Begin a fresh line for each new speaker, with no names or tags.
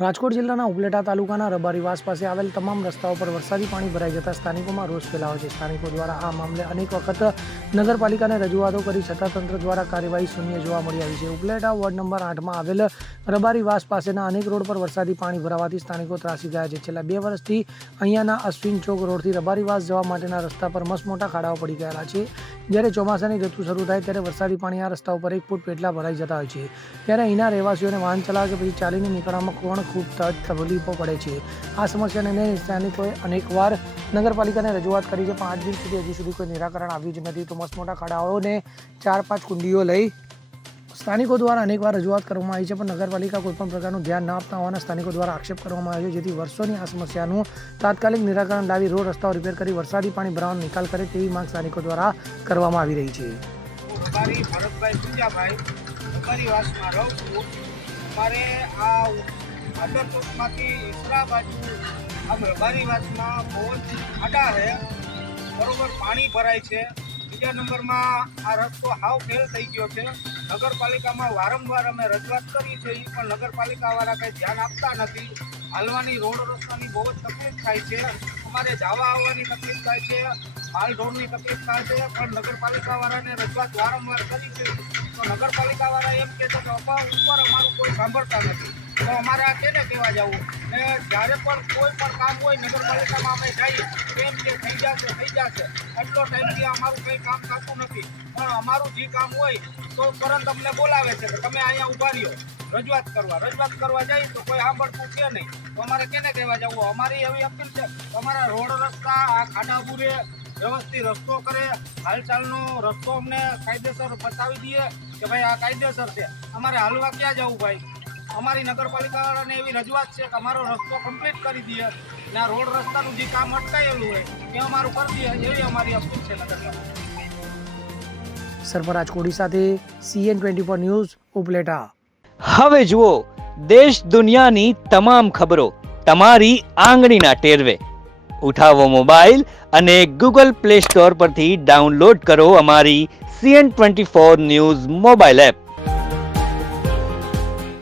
રાજકોટ જિલ્લાના ઉપલેટા તાલુકાના રબારીવાસ પાસે આવેલ તમામ રસ્તાઓ પર વરસાદી પાણી ભરાઈ જતા સ્થાનિકોમાં રોષ ફેલાયો છે. સ્થાનિકો દ્વારા આ મામલે અનેક વખત નગરપાલિકાને રજૂઆતો કરી છતાં તંત્ર દ્વારા કાર્યવાહી શૂન્ય જોવા મળી આવી છે. ઉપલેટા વોર્ડ નંબર આઠમાં આવેલ રબારીવાસ પાસેના અનેક રોડ પર વરસાદી પાણી ભરાવાથી સ્થાનિકો ત્રાસી ગયા છે. છેલ્લા બે વર્ષથી અહીંયાના અશ્વિન ચોક રોડથી રબારીવાસ જવા માટેના રસ્તા પર મસ્ત મોટા ખાડાઓ પડી ગયેલા છે. જ્યારે ચોમાસાની ઋતુ શરૂ થાય ત્યારે વરસાદી પાણી આ રસ્તા ઉપર એક ફૂટ પેટલા ભરાઈ જતા હોય છે. ત્યારે અહીંના રહેવાસીઓને વાહન ચલાવે કે પછી ચાલીને નીકળવામાં પણ ખૂબ તકલીફો પડે છે. આ સમસ્યાને લઈને સ્થાનિકોએ અનેકવાર નગરપાલિકાને રજૂઆત કરી છે, પણ આજ દિન સુધી હજી સુધી કોઈ નિરાકરણ આવ્યું જ નથી. તો મસ્ત મોટા ખાડાઓને ચાર પાંચ કુંડીઓ લઈ સ્થાનિકો દ્વારા અનેકવાર રજૂઆત કરવામાં આવી છે, પણ નગરપાલિકા કોઈપણ પ્રકારનું ધ્યાન ન આપતા હોવાના સ્થાનિકો દ્વારા આક્ષેપ કરવામાં આવ્યો છે. જેથી વર્ષોની આ સમસ્યાનું તાત્કાલિક નિરાકરણ લાવી રોડ રસ્તાઓ રિપેર કરી વરસાદી પાણી ભરાવાનો નિકાલ કરે તેવી માંગ સ્થાનિકો દ્વારા કરવામાં આવી રહી છે.
અમારી ભરતભાઈ પૂજાભાઈ અમારી વાસમાં રહું છું. અમારે આ ચોકમાંથી ઈસરા બાજુ આમ રબારી વાસમાં બહુ ખાડા છે બરોબર પાણી ભરાય છે. બીજા નંબરમાં આ રસ્તો હાવ ફેલ થઈ ગયો છે. નગરપાલિકામાં વારંવાર અમે રજૂઆત કરી છે પણ નગરપાલિકાવાળા કંઈ ધ્યાન આપતા નથી. હાલવાની રોડ રસ્તાની બહુ જ તકલીફ થાય છે. અમારે જવા આવવાની તકલીફ થાય છે, માલ ઢોરની તકલીફ થાય છે, પણ નગરપાલિકાવાળાને રજૂઆત વારંવાર કરી છે. તો નગરપાલિકાવાળા એમ કહે છે કે અપા ઉપર અમારું કોઈ સાંભળતા નથી. તો અમારે કેને કહેવા જવું? ને જ્યારે પણ કોઈ પણ કામ હોય, નગરપાલિકામાં અમે જઈએ એમ કે થઈ જશે થઈ જશે. એટલો ટાઈમથી અમારું કંઈ કામ થતું નથી. પણ અમારું જે કામ હોય, તો તરત અમને બોલાવે છે કે તમે અહીંયા ઊભા રહ્યો. રજૂઆત કરવા. રજૂઆત કરવા જઈએ તો કોઈ સાંભળતું છે નહીં. તો અમારે કેને કહેવા જવું? અમારી એવી અપીલ છે, અમારા રોડ રસ્તા, આ ખાડા બુરે, વ્યવસ્થિત રસ્તો કરે. હાલચાલનો રસ્તો અમને કાયદેસર બતાવી દઈએ કે ભાઈ આ કાયદેસર છે. અમારે હાલવા ક્યાં જવું ભાઈ? અમારી નગરપાલિકાને એવી રજૂઆત છે કે અમારો રસ્તો કમ્પ્લીટ કરી દઈએ ને આ રોડ રસ્તાનું જે કામ અટકાયેલું હોય એ અમારું કરી દઈએ એવી અમારી અપીલ છે નગરપાલિકા
સરફરાજ કોડી સાથે CN twenty four news Upleta.
હવે જુઓ દેશ દુનિયાની તમામ ખબરો તમારી આંગળીના ટેરવે. ઉઠાવો મોબાઈલ અને ગૂગલ પ્લે સ્ટોર પરથી ડાઉનલોડ કરો અમારી CN twenty four news mobile app